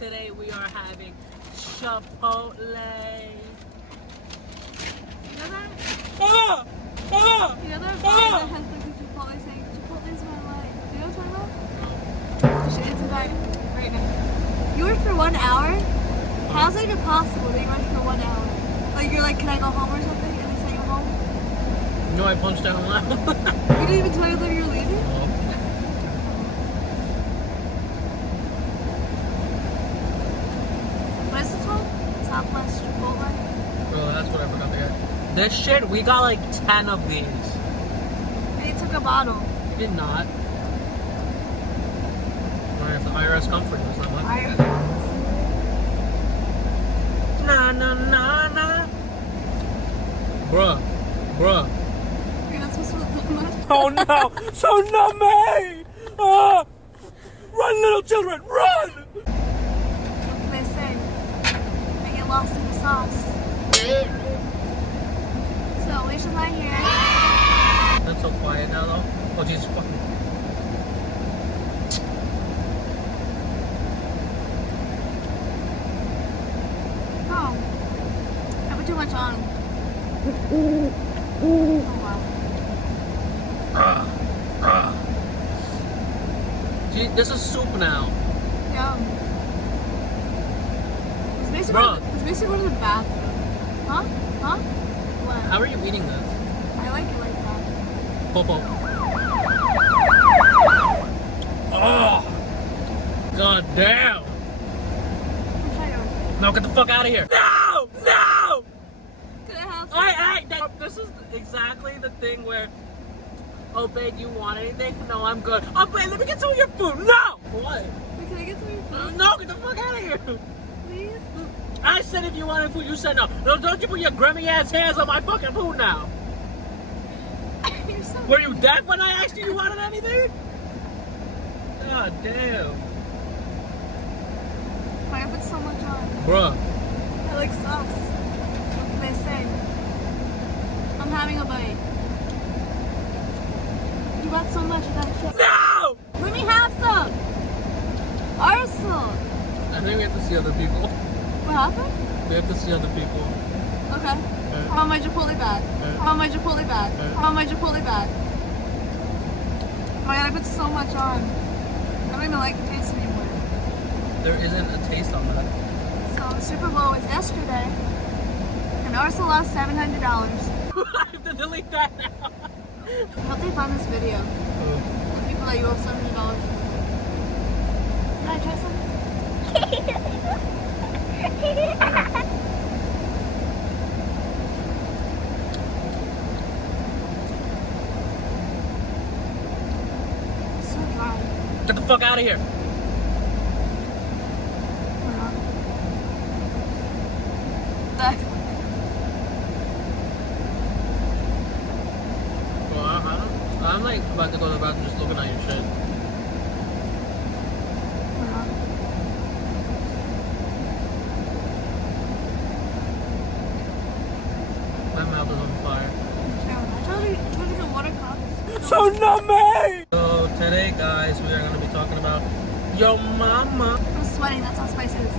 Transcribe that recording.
Today we are having Chipotle. You know that? Ah! Ah! You know that vlog that has like the Chipotle saying, Chipotle's my life. You know what I'm talking about? You should answer that right now. You work for 1 hour? How's it even possible that you work for 1 hour? Like you're like, can I go home or something? And they send you home? No, I punched out loud. You didn't even tell you that you were leaving? No. What is this one? Southwest Chipotle? Bro, that's what I forgot to get. This shit, we got like 10 of these. And you took a bottle. You did not. Alright, if the IRS come for you, it's not much. Nah, nah, nah, nah. Bruh. You're not supposed to do much. Oh no! So not me! Ah! Run, little children, run! What can they say? I get lost in the sauce. So, Alicia's not here. That's so quiet now, though. Oh, Jesus fucking. Oh. I put too much on. Oh, wow. Gee, this is soup now. Yum. It's basically, Bruh. it's basically going to the bathroom. Huh? Huh? What? How are you eating this? I like it like that. Popo. Oh! God damn! I'm trying to. No, get the fuck out of here! No! No! Could I have some? This is exactly the thing where, oh babe, you want anything? No, I'm good. Oh babe, let me get some of your food. No! What? Wait, can I get some of your food? No, get the fuck out of here! Please? I said if you wanted food, you said no. No, don't you put your grimy ass hands on my fucking food now. You're so Were you deaf when I asked you wanted anything? God damn. Why I put so much on? Bruh. I like sauce. What can they say? I'm having a bite. You got so much of that shit. No! Let me have some! Arsenal! I think we have to see other people. What happened? We have to see other people. Okay. I want my Chipotle back. I want my Chipotle back. I want my Chipotle back. Oh my god, I put so much on. I don't even like the taste anymore. There isn't a taste on that. So the Super Bowl was yesterday, and Arsenal lost $700. I I have to delete that now. hope they find this video. The people that you owe $700. Can I try something? So dry. Get the fuck out of here. Well, I'm like about to go to the bathroom just looking at your shit. My mouth is on fire. I told you the water cup. So not me! So today, guys, we are going to be talking about Yo Mama. I'm sweating, that's how spicy it is.